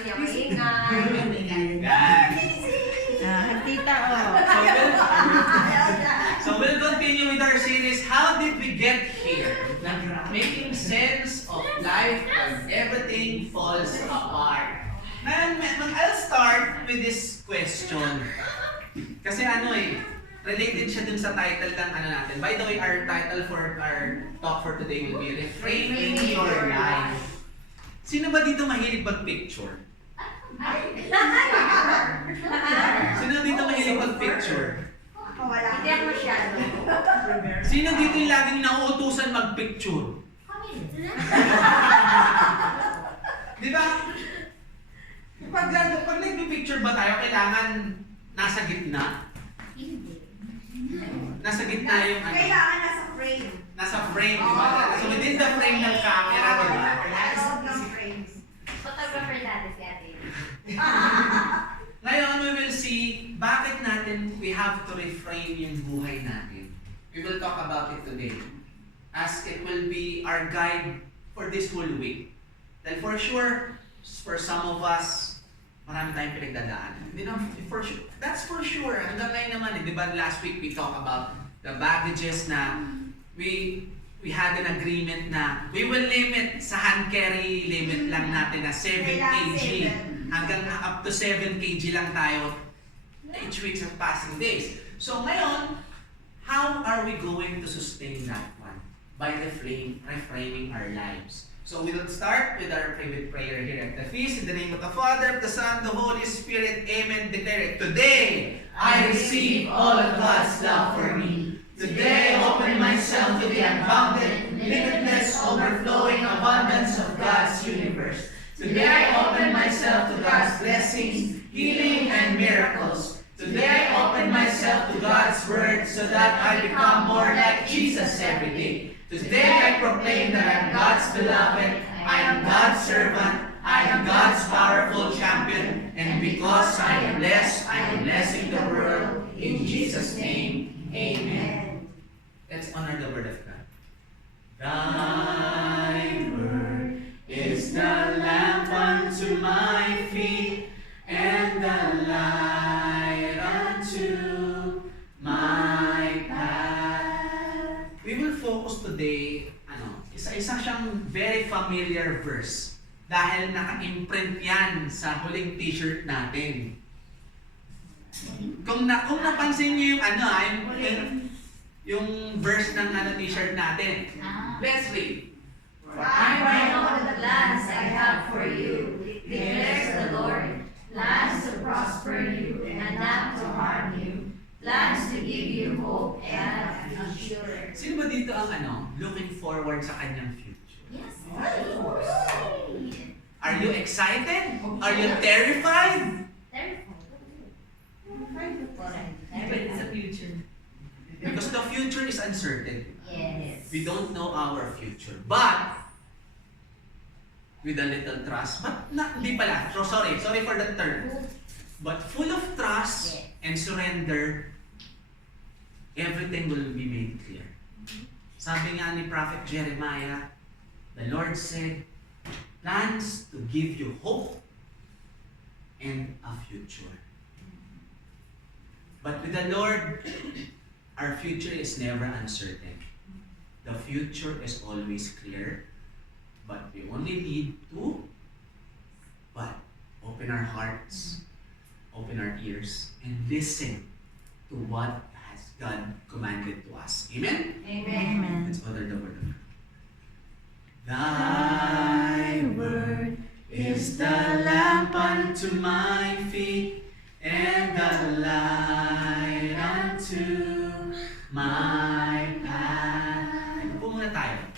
Hindi ako maingay. Tita, oh. So we'll continue with our series, How Did We Get Here? Making sense of life when everything falls apart. I'll start with this question. Kasi related siya dun sa title ng natin. By the way, our title for our talk for today will be Reframing Your Life. Sino ba dito mahilig mag-picture? Sino dito mahilig mag-picture? Hindi ako masyado. Sino dito yung laging nauutusan mag-picture? Di ba? Pag nag-picture ba tayo, kailangan nasa gitna? Nasa gitna yung Kailangan nasa frame. Nasa frame, di ba? So within the frame ng camera, di ba? Loob ng frames. Photographer dati si ate. Ngayon, we will see bakit natin we have to reframe yung buhay natin. We will talk about it today as it will be our guide for this whole week. Then for sure, for some of us, marami tayong pinagdadaanan. Hindi na, for sure. That's for sure. Hanggang ngayon naman, di ba last week we talked about the baggages na we had an agreement na we will limit sa hand carry limit lang natin na 7 kg. Hanggang up to 7 kg lang tayo each week of passing days. So ngayon, how are we going to sustain that one? By reframing our lives. So we will start with our private prayer here at the feast. In the name of the Father, the Son, the Holy Spirit. Amen. Declare it. Today, I receive all of God's love for me. Today, I open myself to the unbounded, limitless, overflowing abundance of God's universe. Today, I open myself to God's blessings, healing, and miracles. Today, I open myself to God's word so that I become more like Jesus every day. Today, I proclaim that I am God's beloved, I am God's servant, I am God's powerful champion, and because I am blessed, I am blessing the world. In Jesus' name, amen. Let's honor the word of God. Thy word is the lamp unto my feet, and the light unto my path. We will focus today, isa siyang very familiar verse dahil naka-imprint yan sa huling t-shirt natin. Kung napansin niyo yung verse ng t-shirt natin. Let's read. For I know the plans I have for you, declares the Lord, plans to prosper you and not to harm you, plans to give you hope and a future. Sino ba dito ang looking forward sa kanyang future? Yes. Are you excited? Are you terrified? Terrified sa future. Because the future is uncertain. Yes. We don't know our future. But, with a little trust, hindi pala. So sorry for the term. But full of trust and surrender, everything will be made clear. Sabi nga ni Prophet Jeremiah, the Lord said, plans to give you hope and a future. But with the Lord, our future is never uncertain. The future is always clear. But we only need to open our hearts, open our ears, and listen to what has God commanded to us. Amen? Amen. Let's honor the word of God. Thy word is the lamp unto my feet and the light unto my path. Ito po muna tayo.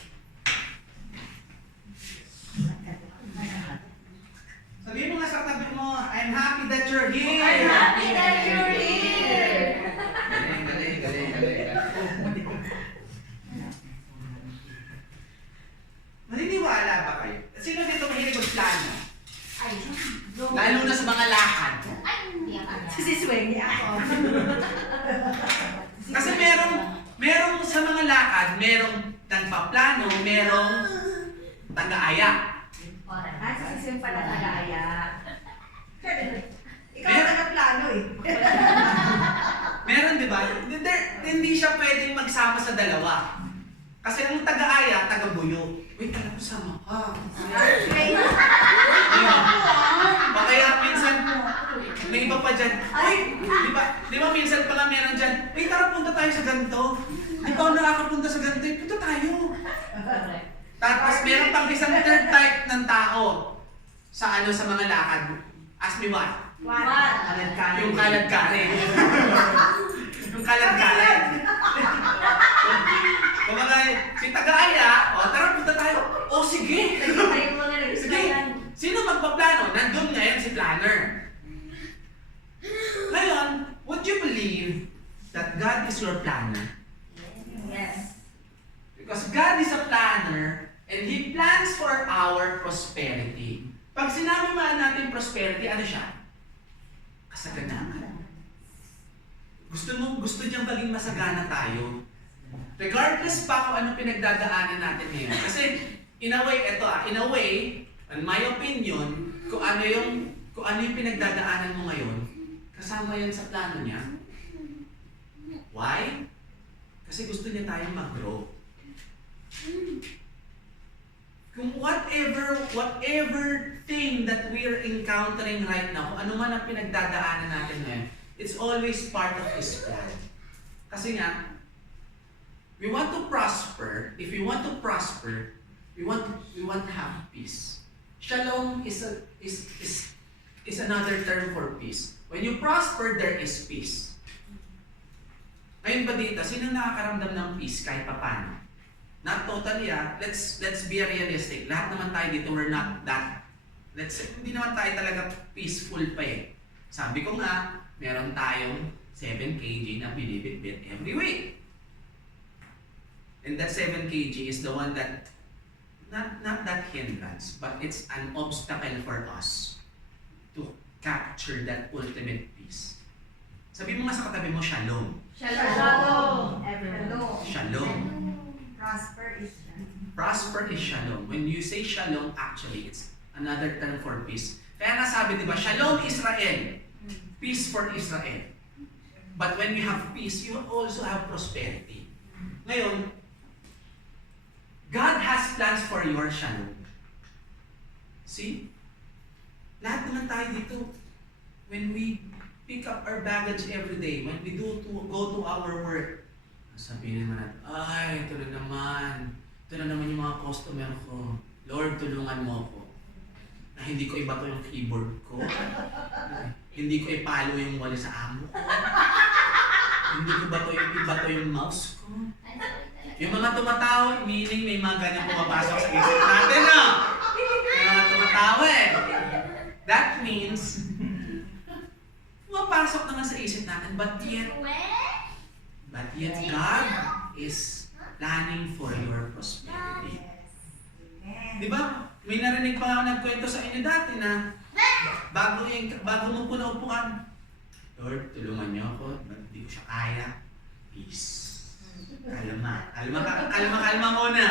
Sabihin mo nga sa tabi mo, I'm happy that you're here. I'm happy that you're here. Galing. Maniniwala ba kayo? Sino dito mahilig magplano? Ay, Lalo na sa mga lakad. Ay, hindi ako. Sisiswing niya ako. Kasi merong sa mga lakad, merong nagpaplano, merong taga-aya. Sisiswing pala talaga. eh. Meron, di ba? Hindi siya pwedeng magsama sa dalawa. Kasi ang taga-aya, taga-buyo. Wait, alam ko sama ka. Afraid. O kaya minsan, may iba pa dyan. Uy, di ba minsan pala meron dyan, wait, tara punta tayo sa ganito. Di ba ako nakakapunta sa ganito? Punta tayo. Tapos meron pang isang third type ng tao sa mga lakad. Ask me what? What? Yung kalad-karin. Yung kalad-karin. Kumbaga, si taga-aya, tara punta tayo. Sige. Sige. Sino magpaplano? Nandun ngayon si planner. Ngayon, would you believe that God is your planner? Yes. Because God is a planner and He plans for our prosperity. Pag sinabi man natin prosperity, ano siya? Kasaganahan. Gusto niyang maging masagana tayo. Regardless pa kung ano pinagdadaanan natin ngayon. Kasi, in a way, in my opinion, kung ano yung pinagdadaanan mo ngayon, kasama yan sa plano niya. Why? Kasi gusto niya tayong mag-grow. Kung whatever thing that we're encountering right now, kung ano man ang pinagdadaanan natin ngayon, it's always part of His plan. Kasi nga, we want to prosper. If we want to prosper, we want to have peace. Shalom is another term for peace. When you prosper, there is peace. Ngayon ba dito, sino nakakaramdam ng peace kahit papano? Not totally, let's be realistic. Lahat naman tayo dito, we're not that. Hindi naman tayo talaga peaceful pa eh. Sabi ko nga, meron tayong 7 kg na binibitbit every week. And that 7 kg is the one that, not that hindrance, but it's an obstacle for us to capture that ultimate peace. Sabi mo nga sa katabi mo, shalom. Shalom. Shalom. Prosper is shalom. Prosper is shalom. When you say shalom, actually, it's another term for peace. Kaya nga sabi, di ba, shalom Israel. Peace for Israel. But when you have peace, you also have prosperity. Ngayon, God has plans for your shalom. See? Lahat naman tayo dito, when we pick up our baggage every day, when we go to our work, sabihin naman natin, ay, ito na naman yung mga customer ko. Lord, tulungan mo ako. Na hindi ko ibato yung keyboard ko. Hindi ko ipalo yung wali sa amo ko. Hindi ko ibato yung mouse ko. Yung mga tumatawa, meaning may mga ganyan pumapasok sa isip natin, no? May mga tumatawa eh. That means, pumapasok naman sa isip natin, but yet God is planning for your prosperity. Di ba? May narinig pa ako nagkwento sa inyo dati na bago mo po naupuan, Lord, tulungan niyo ako, hindi ko siya kaya. Peace. Kalma muna.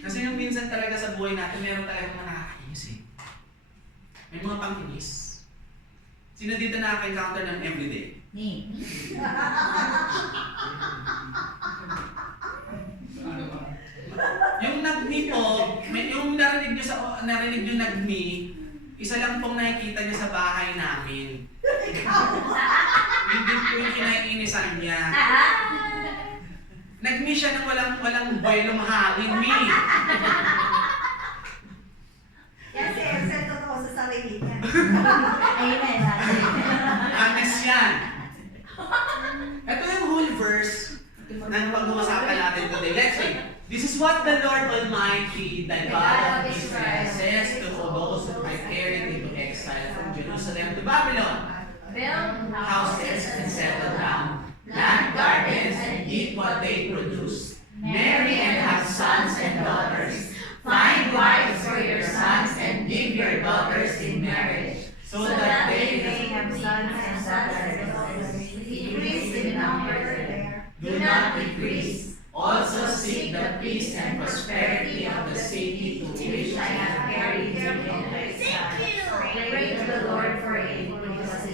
Kasi yung minsan talaga sa buhay natin, meron talaga mga nakakainis eh. May mga pang-inis. Sino dito nakaka-encounter ng everyday? Me. Yung nag-me po, yung narinig nyo nag-me, isa lang pong nakikita niya sa bahay namin. Hindi po yung kinaiinisan niya. Nag-me siya ng walang buwelong hangin, me. Kasi Excel totoo sa sarili niya. Amen. Honest yan. Ito yung whole verse ng pag-uusapan natin today. Let's see. This is what the Lord Almighty, the God of Israel, says to those who are carried into exile from Jerusalem to Babylon. Build Houses and settle down, plant gardens and eat what they produce. Marry and have sons and daughters. Find wives for your sons and give your daughters in marriage, so that they may have sons and daughters. Increase in number, do not decrease. Also seek the peace and prosperity of the city to which I have carried you into exile. Pray to the Lord for it, because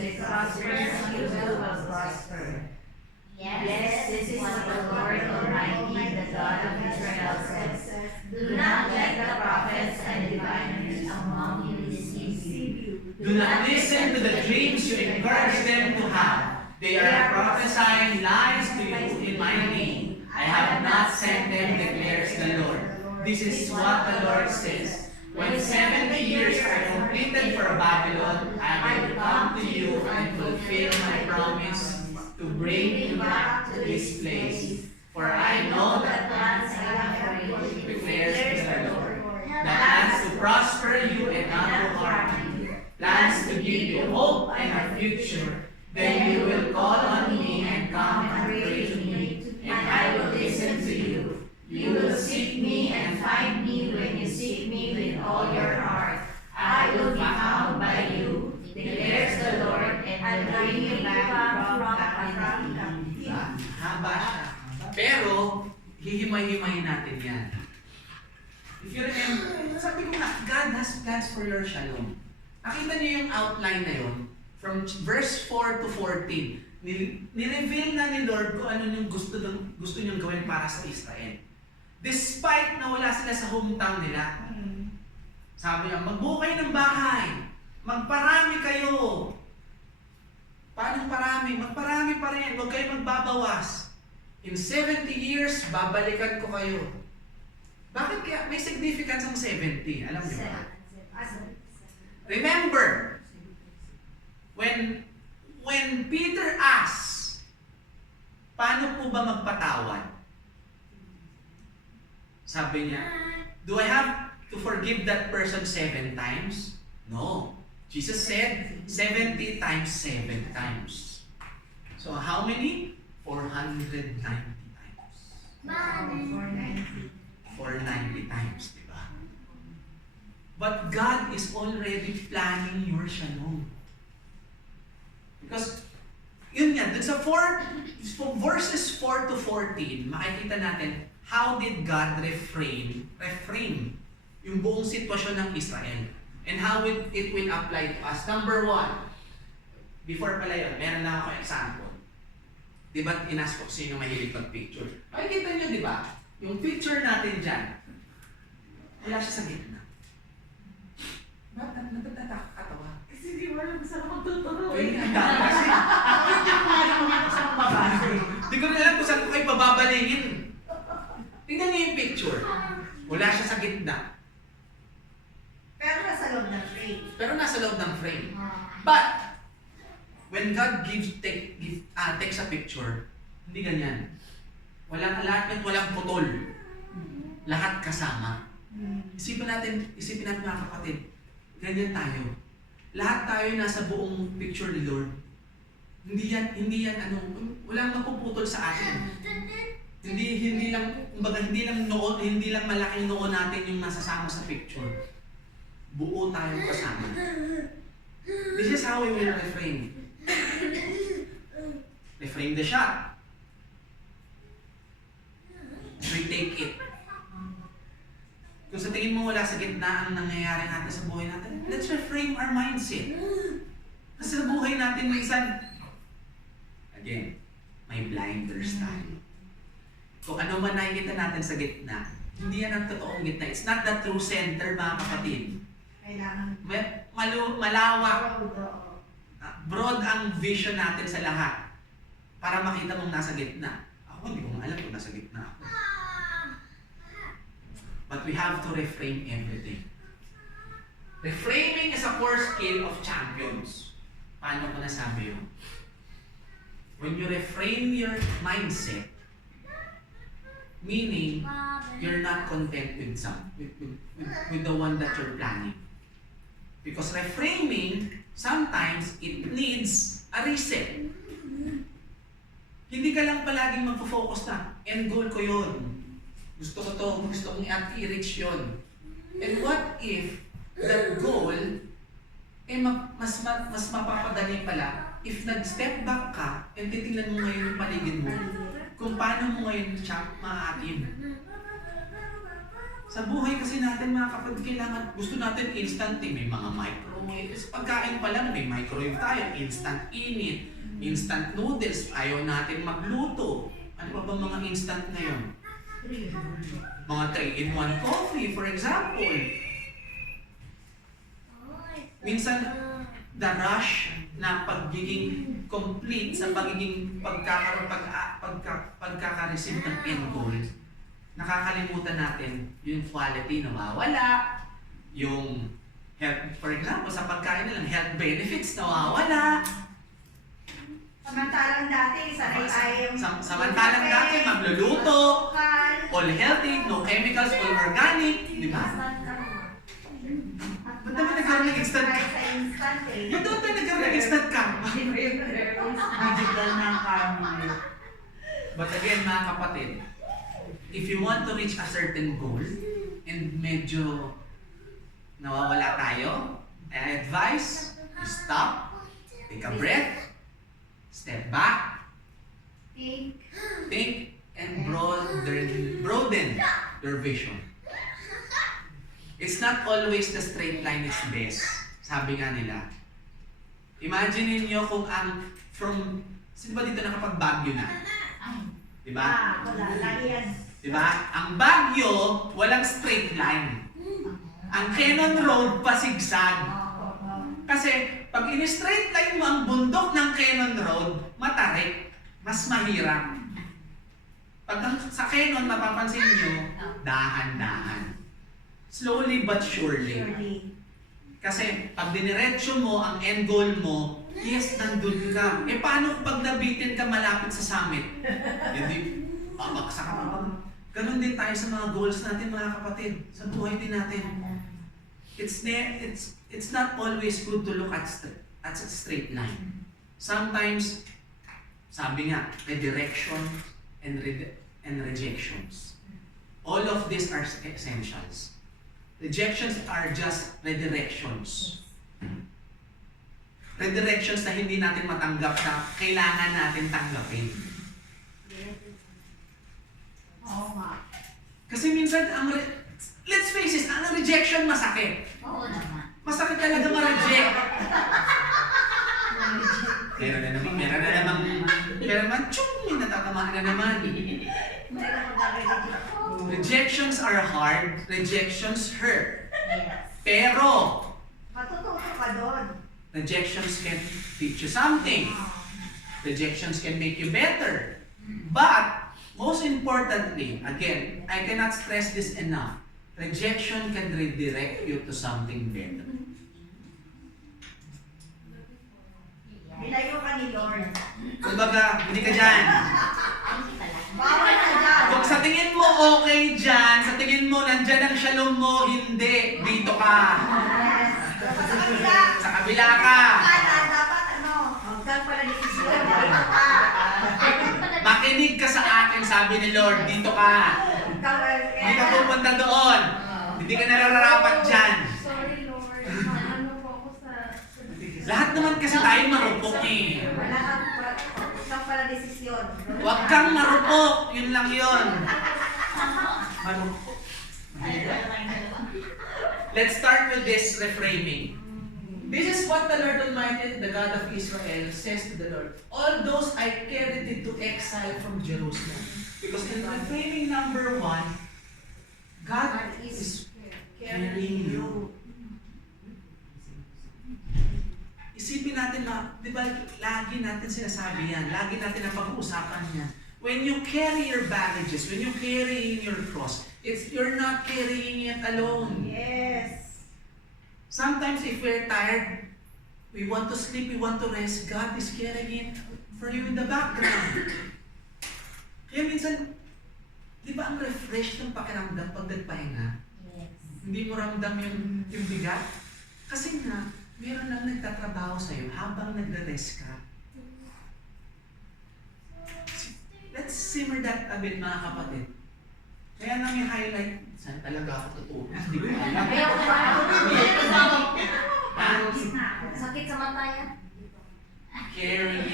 Do not listen to the dreams you encourage them to have. They are prophesying lies to you in my name. I have not sent them, declares the Lord. This is what the Lord says. When 70 years are completed for Babylon, I will come to you and fulfill my promise to bring you back to this place. For I know the plans I have for you, declares the Lord. The plans to prosper you and not to harm you. Plans to give you hope and a future. Then you will call on me and come and pray to me, and I will listen to you. You will seek me and find me when you seek me with all your heart. I will be found by you, declares the Lord, and will bring you back from captivity. Haba siya. Pero, hihimay-himayin natin yan. If you remember, sabi ko nga, God has plans for your shalom. Nakita niyo yung outline na yun? From verse 4 to 14, nireveal na ni Lord kung ano yung gusto niyong gawin para sa Israel. Despite na wala sila sa hometown nila, sabi niya, magbuo kayo ng bahay, magparami kayo. Paano parami? Magparami pa rin, huwag kayo magbabawas. In 70 years, babalikan ko kayo. Bakit kaya? May significance ang 70. Alam niyo ba? Remember, when Peter asks, paano po ba magpatawad? Sabi niya, do I have to forgive that person 7 times? No. Jesus said, 70 times 7 times. So how many? 490 times. 490 times, di ba? But God is already planning your shalom. Because, yun nga, dun sa verses 4 to 14, makikita natin, how did God reframe yung buong sitwasyon ng Israel? And how it will apply to us. Number 1, before pala yun, meron lang ako example. Di ba, inask ko sino mahilig mag-picture? Makikita nyo, di ba? Yung picture natin dyan, wala siya sa gitna. Ba't nakakatawa? Kasi di mo alam saan magtuturo Kasi, eh. Hindi ko na alam kung saan ko kayo pababalingin. Tingnan niyo yung picture. Wala siya sa gitna. Pero nasa loob ng frame. Pero nasa loob ng frame. But, when God takes a picture, hindi ganyan. Lahat walang putol. Lahat kasama. Isipin natin mga kapatid, ganyan tayo. Lahat tayo nasa buong picture ni Lord. Hindi yan walang mapuputol sa atin. Hindi lang malaking noon natin yung nasasama sa picture. Buo tayong kasama. This is how we will reframe. Reframe the shot. Retake it. Kung sa tingin mo wala sa gitna ang nangyayari natin sa buhay natin, let's reframe our mindset. Kasi sa buhay natin minsan, again, may blinders tayo. Kung ano man nakikita natin sa gitna, hindi yan ang totoong gitna. It's not the true center, mga kapatid. Kailangan Malawak. Broad ang vision natin sa lahat para makita mong nasa gitna. Ako hindi ko alam kung nasa gitna ako. But we have to reframe everything. Reframing is a core skill of champions. Paano ko nasabi yun? When you reframe your mindset, meaning you're not content with the one that you're planning. Because reframing, sometimes it needs a reset. Hindi ka lang palaging magpo-focus na, end goal ko yun. Gusto ko to, gusto kong i-reach yun. And what if that goal, mas mapapadali pala if nag-step back ka and titingnan mo ngayon yung paligid mo, kung paano mo ngayon siya ma-atim. Sa buhay kasi natin mga kapatid, kailangan, gusto natin instant, may mga microwaves. Pagkain pa lang, may microwave tayo, instant init, instant noodles, ayaw natin magluto. Ano pa ba mga instant ngayon? Mga 3-in-1 coffee, for example. Minsan, the rush na pagiging complete sa pagiging pagkaka-receive ng end goal, nakakalimutan natin yung quality nawawala, yung health, for example, sa pagkain na lang, health benefits nawawala. Samantalang dati, Samantalang dati, magluluto, lokal. all healthy, no chemicals, all organic, di ba? Ba't naman nagkaroon ng instant Sa instant eh. Ba't naman tayo nagkaroon ng instant cam? Digital na ang karma. But again, mga kapatid, if you want to reach a certain goal, and medyo nawawala tayo, I advise, you stop, take a breath, step back, think, and broaden your vision. It's not always the straight line is best. Sabi nga nila. Imagine niyo kung sino ba dito nakapag-Baguio na? Diba? Wala, lagi yan. Diba? Ang Baguio, walang straight line. Ang Cannon Road, pasigsag. Kasi, pag in-straight line mo ang bundok ng Cannon Road, matarik. Mas mahirap. Pag sa Cannon, mapapansin nyo, dahan-dahan. Slowly but surely. Kasi pag diniretso mo ang end goal mo, yes, nandun ka. Eh paano pag nabitin ka malapit sa summit? Hindi, babaksak ka pa. Ganon din tayo sa mga goals natin, mga kapatid. Sa buhay din natin. It's not always good to look at a straight line. Sometimes, sabi nga, redirection and rejections. All of these are essentials. Rejections are just redirections. Redirections na hindi natin matanggap na kailangan natin tanggapin. Oo nga. Kasi minsan, let's face it, ang rejection masakit. Oo naman. Masakit talaga ma-reject. Meron na naman, tsyung, may natatamaan na naman. Rejections are hard, rejections hurt. Yes. Pero, Matututo ka doon. rejections can teach you something. Rejections can make you better. But, most importantly, again, I cannot stress this enough. Rejection can redirect you to something better. Nilayo ka ni Lord. Kumbaga, hindi ka dyan. Bawal ka dyan. Kung sa tingin mo okay dyan, sa tingin mo nandyan ang shalom mo, hindi. Dito ka. Yes. Dapat sa kabila. Sa kabila ka. Dapat hanggang pala desisyon. Dito ka. Makinig ka sa akin, sabi ni Lord. Dito ka. Hindi ka pupunta doon. Hindi ka nararapat dyan. Sorry, Lord. Ano po ako sa... Lahat naman kasi tayo marupok eh. Wala kang pala desisyon. Huwag kang marupok. Yun lang yun. Marupok. Let's start with this reframing. This is what the Lord Almighty, the God of Israel, says to the Lord. All those I carried into exile from Jerusalem. Because in reframing number 1, God is carrying you. Isipin natin na, di ba, lagi natin sinasabi yan, lagi natin ang pag-uusapan yan. When you carry your baggages, when you carry your cross, you're not carrying it alone. Yes. Sometimes if we're tired, we want to sleep, we want to rest, God is carrying it for you in the background. Kaya minsan, di ba ang refresh ng pakiramdam pag nagpahinga? Yes. Hindi mo ramdam yung bigat? Kasi nga, meron lang nagtatrabaho sa'yo habang nagre-rest ka. Let's simmer that a bit, mga kapatid. Kaya nang i-highlight, saan talaga ako totoo? Hindi ko alam. Ayaw ko ba? Ha? Sakit sa mata yan. Carrying.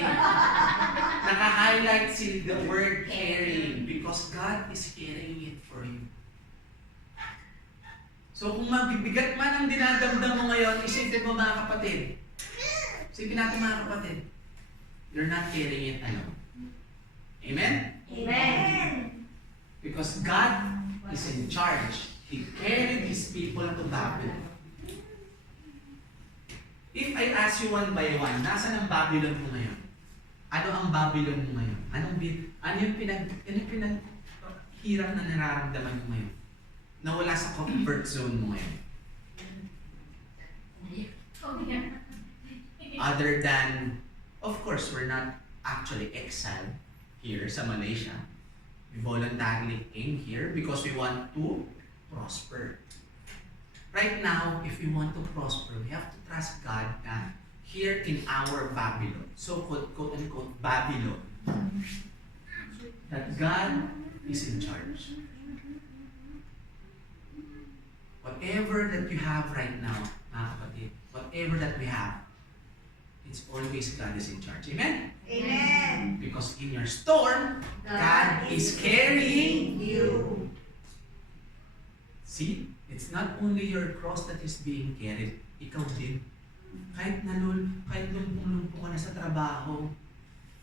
Naka-highlight the word carrying because God is carrying it for you. So kung magbibigat man ang dinadamdam mo ngayon, isipin mo mga kapatid. Isipin natin mga kapatid. You're not carrying it alone. Amen? Amen. Because God is in charge. He carried His people to Babylon. If I ask you one by one, nasaan ang Babylon mo ngayon? Ano ang Babylon mo ngayon? Ano yung hirap na nararamdaman mo ngayon? Na wala sa comfort zone mo ngayon? Other than, of course, we're not actually exiled here sa Malaysia. We voluntarily came here because we want to prosper. Right now, if we want to prosper, we have to trust God na here in our Babylon, so-called quote-unquote Babylon, that God is in charge. Whatever that you have right now, mga kapatid, whatever that we have, it's always God is in charge. Amen? Amen. Because in your storm, God is carrying you. See? It's not only your cross that is being carried, ikaw din. Kahit lumpong-lumpong ka na sa trabaho,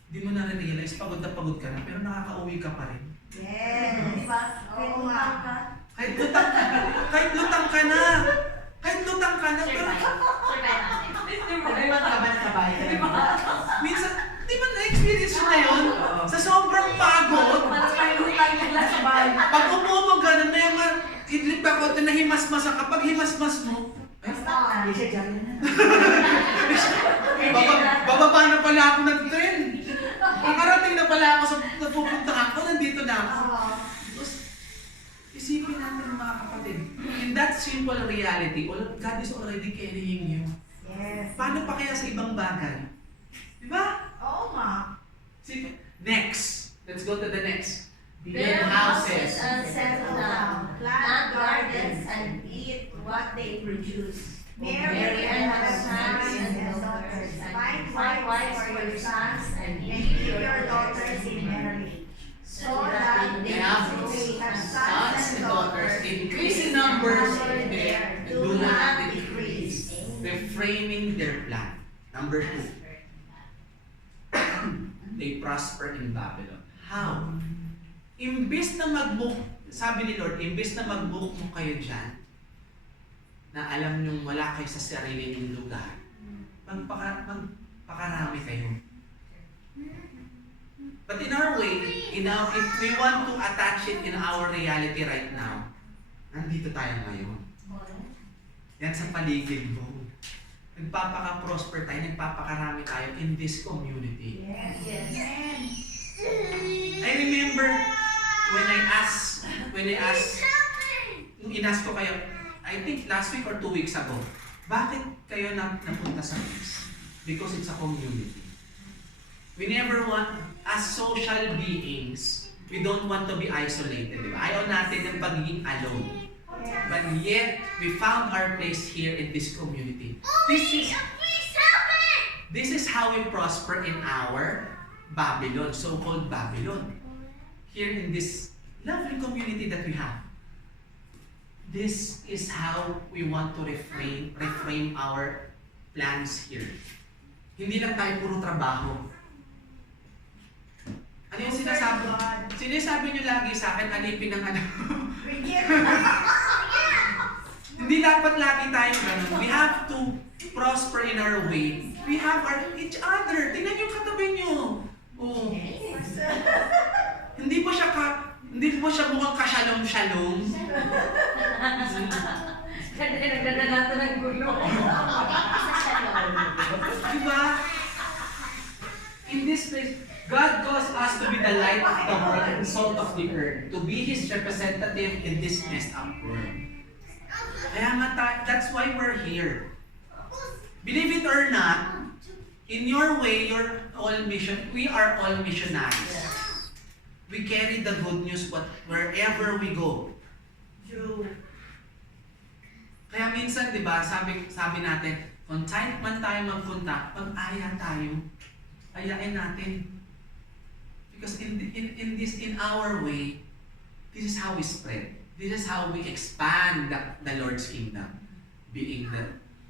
hindi mo na realize, pagod na pagod ka na, pero nakaka-uwi ka pa rin. Yes. Diba? Oo nga. Kahit lutang ka na, pero Sabay-sabay ka na. minsan, di ba na-experience mo na yun? Sa sobrang pagod, pag umuumag ka na, may mga idlip ako, nahimasmas ka, pag himasmas mo, Hindi siya dyan na. bababa na pala ako ng train. Makarating na pala ako sa napupunta ako, nandito na ako. Tapos, isipin natin mga kapatid, in that simple reality, God is already carrying you. Yes. Paano pa kaya sa ibang bagay? Diba? Oo nga. Next. Let's go to the next. Build houses and settle down, Plant plant gardens and eat what they produce. Marry and have sons and daughters. Find wives for your sons and And give your daughters in marriage, so that they Yeah. may have Sons and daughters, increase in numbers and do not decrease. Reframing their plan. Number 2. They prosper in Babylon. How? Imbis na mag-book, sabi ni Lord, imbis na mag-book mo kayo dyan, na alam niyong wala kayo sa sarili niyong lugar, magpakarami kayo. But in our way, if we want to attach it in our reality right now, nandito tayo ngayon. Yan sa paligid mo. Nagpapaka-prosper tayo, nagpapakarami tayo in this community. Yes. I remember when I asked, nung inask ko kayo, I think last week or 2 weeks ago, bakit kayo napunta sa peace? Because it's a community. We never want, as social beings, we don't want to be isolated. Diba? Ayaw natin ng pagiging alone. But yet, we found our place here in this community. This is how we prosper in our Babylon, so-called Babylon. Here in this lovely community that we have. This is how we want to reframe our plans here. Hindi lang tayo puro trabaho. Ano yung sinasabi? Sinasabi nyo lagi sa akin, alipin ng ano. Hindi dapat lagi tayong ganun. We have to prosper in our way. We have each other. Tingnan yung katabi nyo. Oh. Hindi mo siya mukhang kasyalong-syalong. Kasi nagdala natin ng gulo. Diba? In this place, God calls us to be the light of the world and salt of the earth, to be His representative in this messed up world. Kaya nga, that's why we're here. Believe it or not, in your way, we are all missionaries. We carry the good news wherever we go. True. Kaya minsan, di ba, sabi natin, kung saan man tayo magpunta, pag-aya tayo, ayain natin. Because in our way, this is how we spread. This is how we expand the Lord's kingdom. Being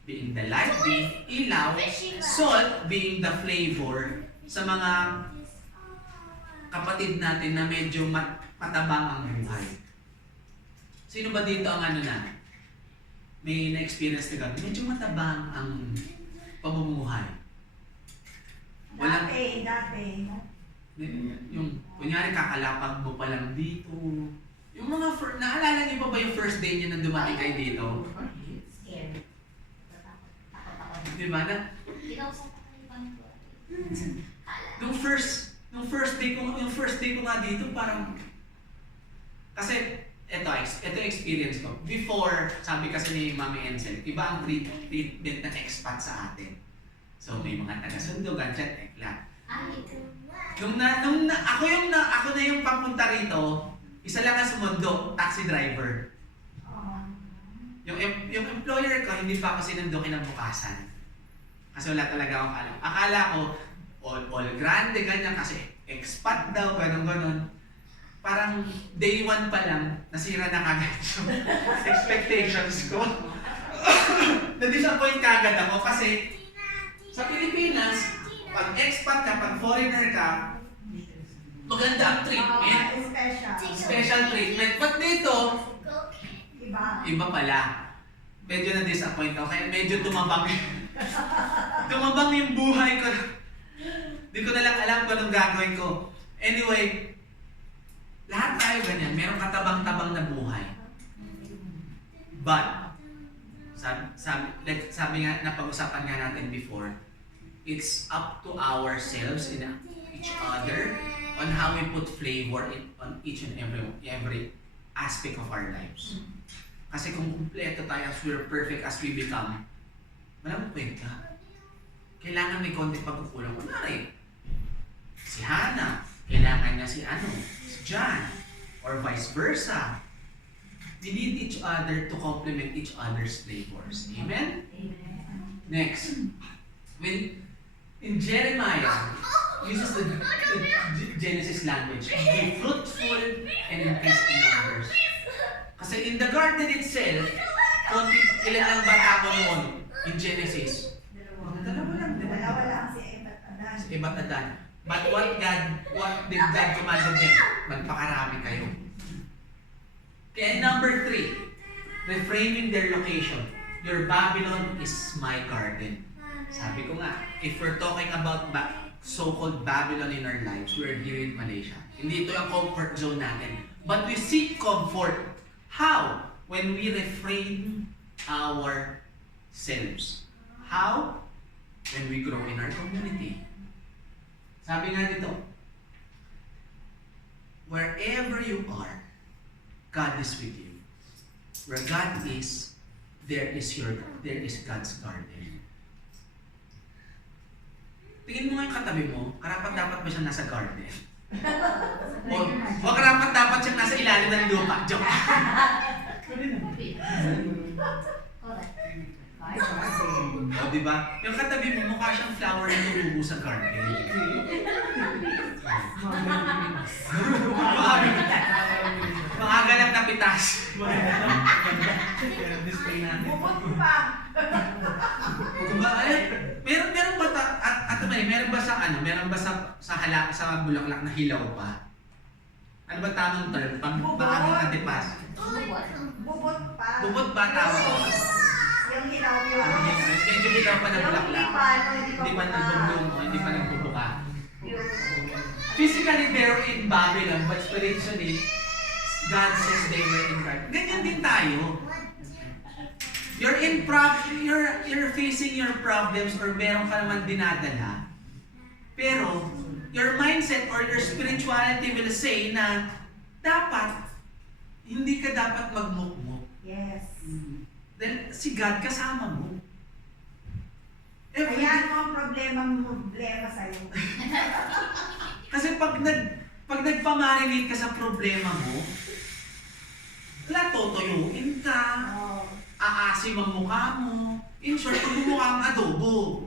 the light, being ilaw, salt being the flavor sa mga kapatid natin na medyo matabang ang buhay. Sino ba dito ang ano na? May na-experience na gano'n? Medyo matabang ang pamumuhay. Walang, Dati. yung, kunyari kakalapag mo pa lang dito. Yung mga, naalala niyo pa ba yung first day niyo na dumating kayo dito? Scary. Takot ako. Di ba na? Ikaw sa kakalipan ko. Nung first day ko nga dito, parang, kasi, ito experience ko. Before, sabi kasi ni Mami Ensel, iba ang treatment ng expat sa atin. So, may mga taga-sundo, ganyan, eklat. Ako na yung papunta rito, isa lang ang sumundo, taxi driver. Yung employer ko, hindi pa ako sinundo kinabukasan. Kasi wala talaga akong alam. Akala ko, all grande, ganyan, kasi expat daw, ganon. Parang day 1 pa lang, nasira na kagad yung expectations ko. Na-disappoint kagad ako kasi sa Pilipinas, pag expat ka, pag foreigner ka, maganda ang treatment. Special treatment. But dito, iba pala. Medyo na-disappoint ako, kaya medyo tumabang yung buhay ko. Hindi ko na lang alam kung anong gagawin ko. Anyway, lahat tayo ganyan, merong katabang-tabang na buhay. But, sabi nga, napag-usapan nga natin before, it's up to ourselves in each other on how we put flavor on each and every aspect of our lives. Kasi kung kumpleto tayo as we're perfect as we become, walang kwenta. Kailangan may konti pagkukulang. Kunwari, si Hannah, kailangan niya si John, or vice versa. We need each other to complement each other's flavors. Amen? Next, in Jeremiah, uses the Genesis language, be fruitful and increase in numbers. Kasi in the garden itself, ilan lang ba tao noon in Genesis? Dalawa lang si Ebat Adan. But what did God command them? Magpakarami kayo. Kaya number 3, reframing their location. Your Babylon is my garden. Sabi ko nga, if we're talking about so-called Babylon in our lives, we're here in Malaysia. Hindi ito yung comfort zone natin. But we seek comfort. How? When we reframe ourselves. How? When we grow in our community. Sabi nga dito, wherever you are, God is with you. Where God is, there is God's garden. Tingin mo nga yung katabi mo, karapat-dapat ba siya nasa garden? O karapat-dapat siya nasa ilalim ng lupa? Joke! O diba? Yung katabi mo, mukha siyang flower na tumubo sa garden. Maaga lang napitas. Meron ba sa bulaklak na hilaw pa? Ano ba tamang term? Maagang antipas? Bubot pa. Bubot ba tawag ko? Yung hilaw yun. Medyo hilaw pa na bulaklak. Hindi pa nagbubong o hindi pa nagbubuka. Physically they're in Babylon, but spiritually, God says they were in Christ. Ganyan din tayo. You're facing your problems or meron ka naman dinadala. Pero, your mindset or your spirituality will say na hindi ka dapat magmukmuk. Yes. Then, si God kasama mo. Kaya mo ang problema sa'yo. Kasi pag nagpamarinate ka sa problema mo, tutuyuin ka, aasim ang mukha mo. In short, magmumukha ang adobo.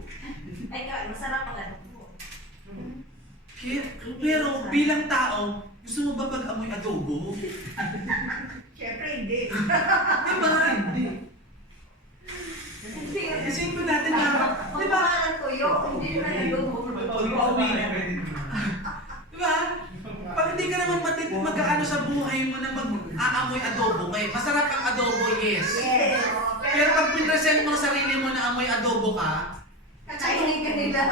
Ay, masarap ang adobo. Pero bilang tao, gusto mo ba pag-amoy adobo? Siyempre hindi. Diba? Hindi. Isipin natin na, di ba? Hindi na adobo. Diba? Pag hindi ka naman mag-aano sa buhay mo na mag-aamoy adobo, kaya masarap ang adobo, yes. Yes. Pero pag pinresent mo sa sarili mo na amoy adobo ka, Kakainin ka nila.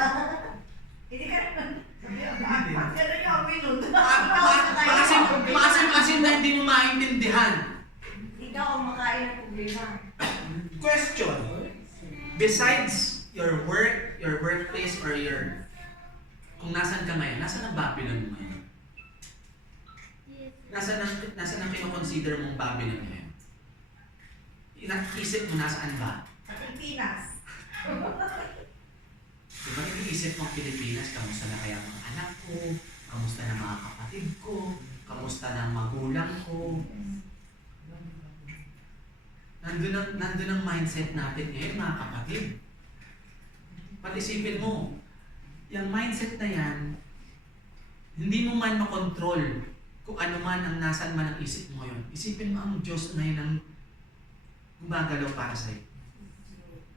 Hindi ka naman. Pag gano'n yung minun. Maasim na hindi mo maintindihan. Ikaw ang makain ng problema. Question. Besides your work, your workplace, or your... Kung nasan ka ngayon, nasan ang Babylon mo ngayon? Nasan ang kinoconsider mong Babylon ngayon? Isip mo nasaan ba? Sa Pilipinas. Diba iniisip mo ang Pilipinas, kamusta na kaya mga anak ko, kamusta na mga kapatid ko, kamusta na ang magulang ko. Nandun ang mindset natin ngayon mga kapatid. Patisipin mo, yung mindset na yan, hindi mo man makontrol kung ano man ang nasan man ang isip mo ngayon. Isipin mo ang Diyos na yun ang gumagalaw para sa'yo.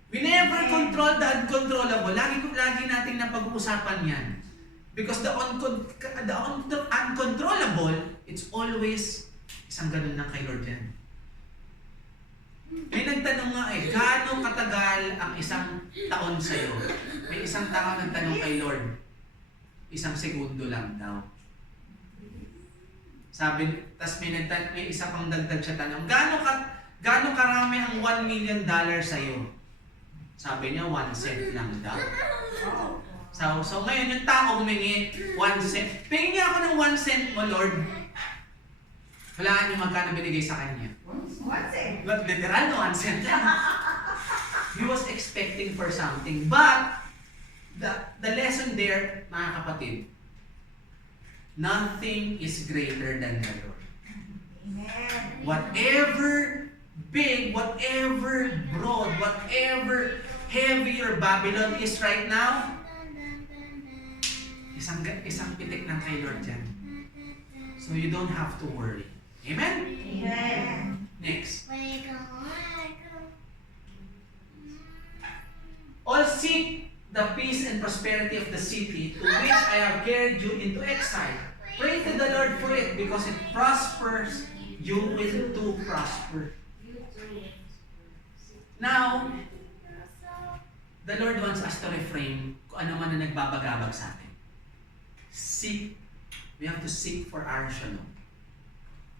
We never control the uncontrollable. Lagi nating napag-uusapan yan. Because the uncontrollable, it's always isang ganun lang kay Lord yan. May nagtanong nga gaano katagal ang isang taon sa'yo? May isang tao nagtanong kay Lord, 1 segundo lang daw. Sabi, tas may isa pang dagdag siya tanong, gaano karami ang $1 million sa'yo? Sabi niya, 1 cent lang daw. So ngayon yung tao humingi 1 cent. Pingin niya ako ng 1 cent mo, Lord. Walaan niyo magkano binigay sa kanya. 1 cent. But literal no, 1 cent lang. He was expecting for something. But, the lesson there, mga kapatid, nothing is greater than the Lord. Amen. Whatever big, whatever broad, whatever heavy your Babylon is right now, isang pitik ng kay Lord dyan. So you don't have to worry. Amen? Amen. Next. All seek the peace and prosperity of the city to which I have carried you into exile. Pray to the Lord for it because it prospers. You will too prosper. Now, the Lord wants us to refrain kung ano man na nagbabagabag sa atin. Seek. We have to seek for our shalom.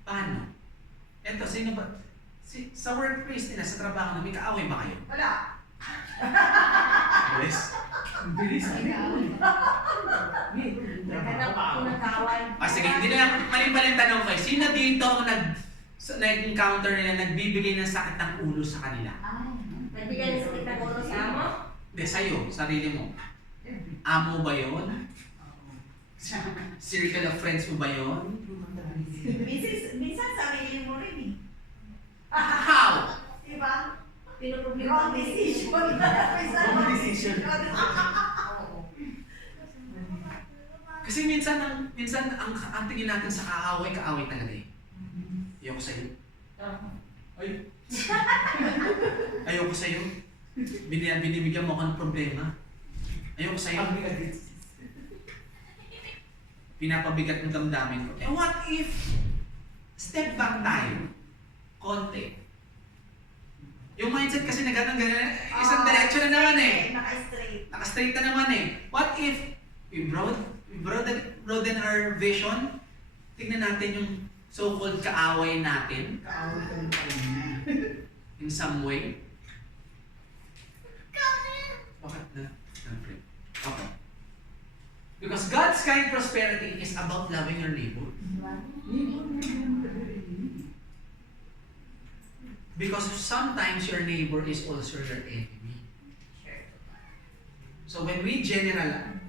Paano? Eto, sino ba? Sa workplace nila, sa trabaho na, may kaaway ba kayo? Wala. Bilis. Bilis. Naghanap ako ng kawan. Sige, hindi na lang, mali-mali ang tanong ko. Sino dito ang nag-encounter nila, nagbibigay ng sakit ng ulo sa kanila? Nagbigay ng sakit ng ulo sa amo? Hindi, sa'yo, sarili mo. Amo ba yun? Circle of friends mo ba yun? Minsan sarili mo rin eh. How? Diba? Wrong decision. Wrong decision. Kasi minsan ang tingin natin sa kaaway talaga eh. Ayoko sa'yo. Ay. Ayoko sa'yo. Binibigyan mo ako ng problema. Ayoko sa'yo. Pinapabigat ng damdamin ko. Eh what if step back tayo? Konti. Yung mindset kasi na gano'n, isang diretso na naman eh. Naka-straight. Naka-straight na naman eh. What if we broaden our vision? Tignan natin yung so-called kaaway natin. Kaaway ka rin pa rin niya. In some way. Bakit na? Okay. Because God's kind prosperity is about loving your neighbor. Because sometimes your neighbor is also your enemy. So when we generalize,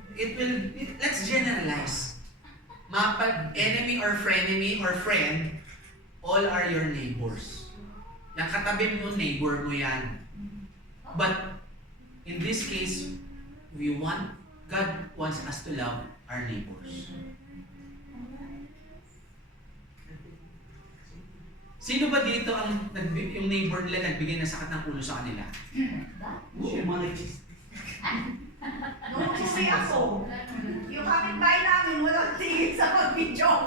let's generalize. Enemy or frenemy or friend, all are your neighbors. Yung katabi mo, neighbor mo yan. But in this case, God wants us to love our neighbors. Sino ba dito yung neighbor nila nagbigay ng sakit ng ulo sa kanila? Siya mga nag-cheese. Nung umuwi ako, yung kapitbahay namin walang tingin sa mag-video.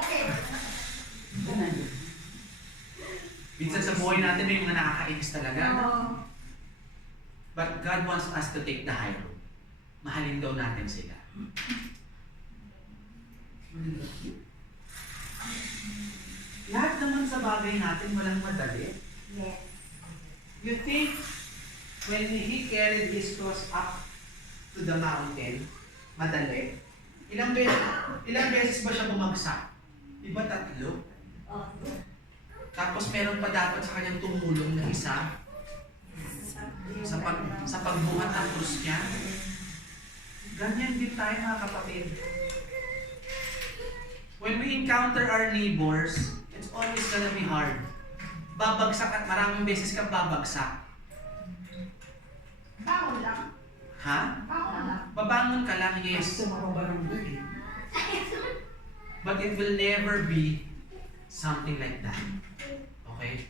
Minsan sa buhay natin may mga nakakainis talaga. But God wants us to take the high road. mahalin daw natin sila. Lahat naman sa bagay natin walang madali. Yes. You think when he carried his cross up to the mountain, madali? Ilang beses ba siya bumagsak? Iba 3? Oh. Tapos meron pa dapat sa kanyang tumulong na isa sa pagbuhat ng krus niya. Ganyan din tayo mga kapatid. When we encounter our neighbors, it's always gonna be hard. Babagsak at maraming beses ka babagsak. Bangon lang. Ha? Bangon lang. Babangon ka lang, yes. Sa mga barangay. But it will never be something like that. Okay?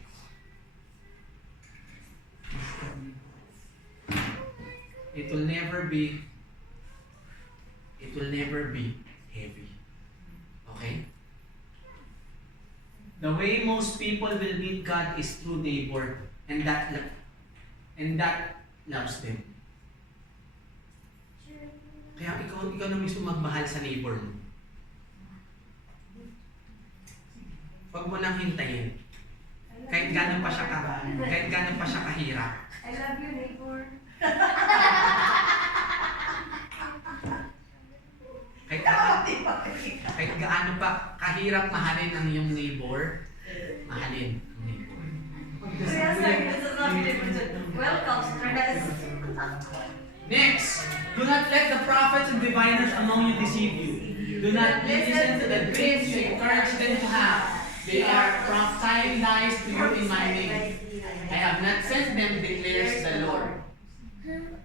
It will never be heavy. Okay? The way most people will meet God is through neighbor, and that loves them. Kaya ikaw na mismo magmahal sa neighbor mo. Huwag mo nang hintayin. Kahit gano'n pa siya kahirap. I love you, neighbor. Kahit gaano pa kahirap mahalin ang iyong neighbor, mahalin ang neighbor. Welcome, stress. Next, do not let the prophets and diviners among you deceive you. Do not listen to the dreams you encourage them to have. They are prophesying lies to you in my name. I have not sent them, declares the Lord.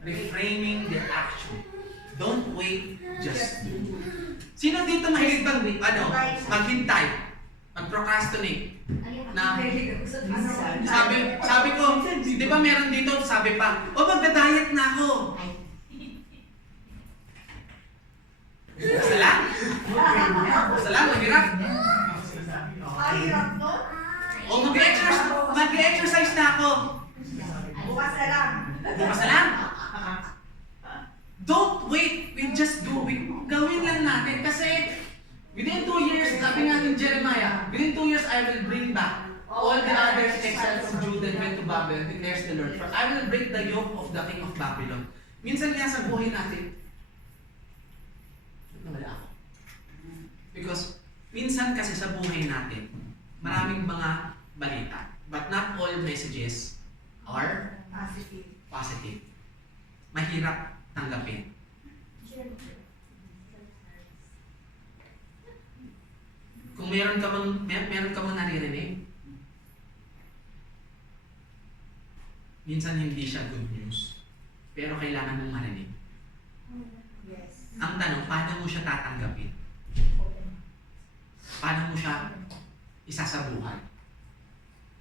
Reframing their action. Don't wait, just do. Sino dito mahilig maghintay? Mag-procrastinate? Na, sabi ko, di ba meron dito, sabi pa, magda-diet na ako. Basta lang? Mahirap? Mahirap no? Mag-exercise na ako. Bukas na lang. Bukas na lang. Don't wait, we just do it. Gawin lang natin kasi within 2 years, sabi nga ni Jeremiah, within 2 years I will bring back all the others exiled from Judah and went to Babylon, declares the Lord. For I will break the yoke of the king of Babylon. Minsan nga sa buhay natin, wala ako. Because minsan kasi sa buhay natin, maraming mga balita. But not all messages are positive. Mahirap tanggapin. Kung meron ka mang naririnig, minsan hindi siya good news. Pero kailangan mong marinig. Yes. Ang tanong, paano mo siya tatanggapin? Paano mo siya isasabuhay?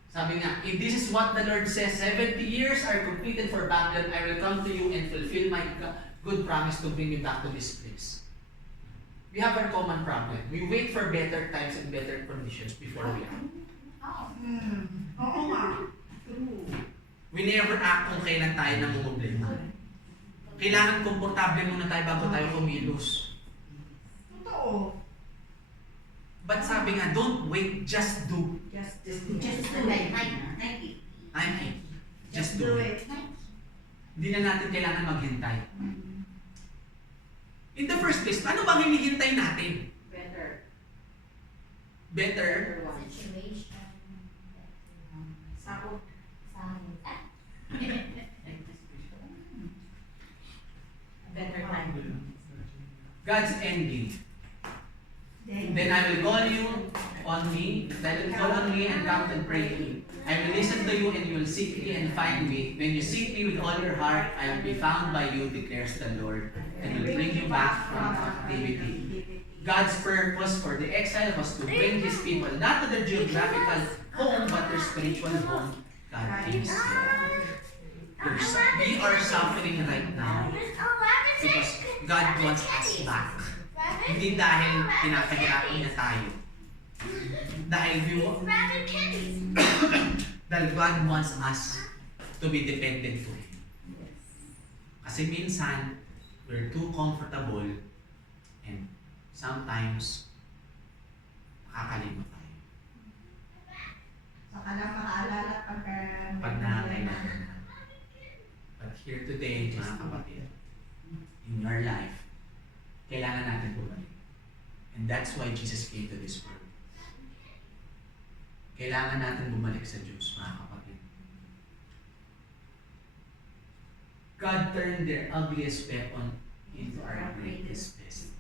Sabi nga, if this is what the Lord says, 70 years are completed for Babylon, I will come to you and fulfill my good promise to bring you back to this place. We have our common problem. We wait for better times and better conditions before we act. Oo nga. We never act kung kailan tayo namumblema. Kailangan komportable muna tayo bago tayo kumilos. Totoo. But sabi nga, don't wait, just do. Just do it. Nike. Just do it. Hindi na natin kailangan maghintay. In the first place, ano bang hinihintay natin? Better? Situation. Sakot. Better time. God's ending. Then I will call you on me, and come and pray to me. I will listen to you and you will seek me and find me. When you seek me with all your heart, I will be found by you, declares the Lord, and will bring you back from captivity. God's purpose for the exile was to bring His people not to their geographical home, but their spiritual home. God is here. We are suffering right now because God wants us back. Hindi dahil pinapahirapan niya tayo. Dahil God wants us to be dependent to Him. Kasi minsan, we're too comfortable and sometimes nakakalimot tayo. Saka lang makaalala Pag nakakailangan na. But here today, mga kapatid, in your life, kailangan natin bumalik. And that's why Jesus came to this world. Kailangan natin bumalik sa Diyos, mga kapatid. God turned their ugliest weapon into our greatest blessing.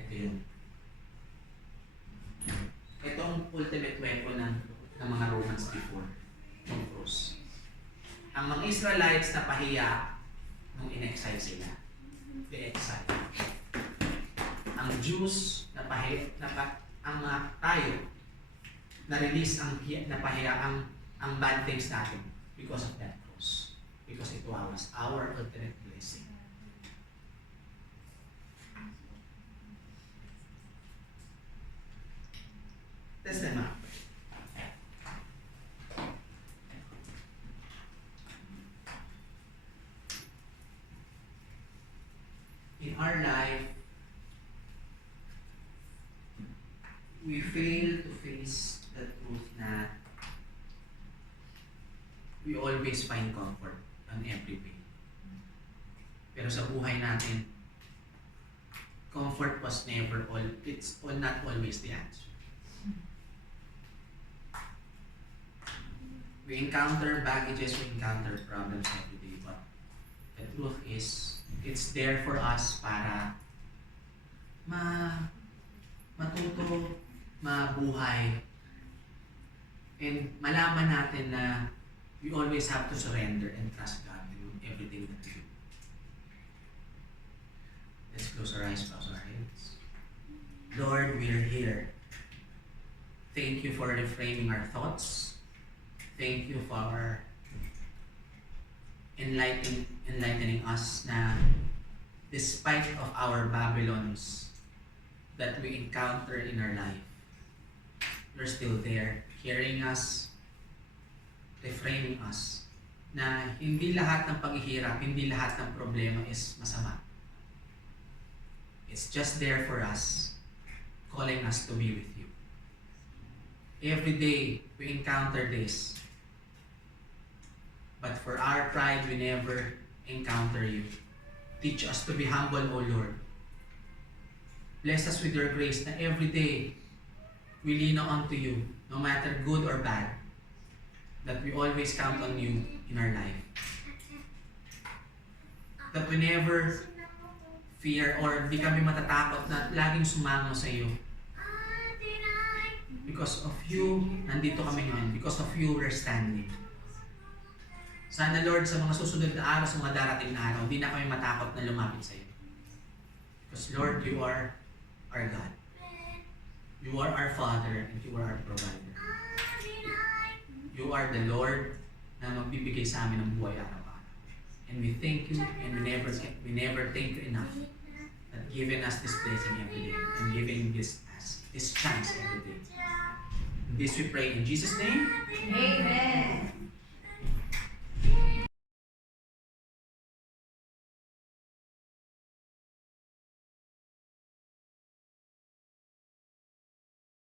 Ito yun. Ito ang ultimate weapon ng mga Romans before, yung cross. Ang mga Israelites na pahiya nung in-exile sila. The exile. Ang Jews na pahiya, ang mga tayo, na-release ang napahiya ang bad things natin because of that cross. Because it was our ultimate blessing. That's the map. In our life, we fail to face the truth na we always find comfort on every way. Pero sa buhay natin, comfort was never not always the answer. We encounter baggages, we encounter problems every day, but the truth is, it's there for us para matuto, mabuhay, and malaman natin na we always have to surrender and trust God in everything that we do. Let's close our eyes, bow our heads. Lord, we are here. Thank you for reframing our thoughts. Thank you for enlightening us na despite of our Babylons that we encounter in our life, you're still there, carrying us, reframing us, na hindi lahat ng paghihirap, hindi lahat ng problema is masama. It's just there for us, calling us to be with you. Every day, we encounter this. But for our pride, we never encounter you. Teach us to be humble, O Lord. Bless us with your grace na every day we lean onto you, no matter good or bad, that we always count on you in our life. That we never fear or di kami matatakot na laging sumango sa iyo. Because of you, nandito kami ngayon. Because of you, we're standing. Sana Lord, sa mga susunod na araw, sa mga darating na araw, hindi na kami matakot na lumapit sa iyo. Because Lord, you are our God. You are our Father and you are our provider. You are the Lord na magbibigay sa amin ng buhay araw-araw. And we thank you and we never thank you enough that giving us this blessing every day and giving this chance every day. And this we pray in Jesus' name. Amen.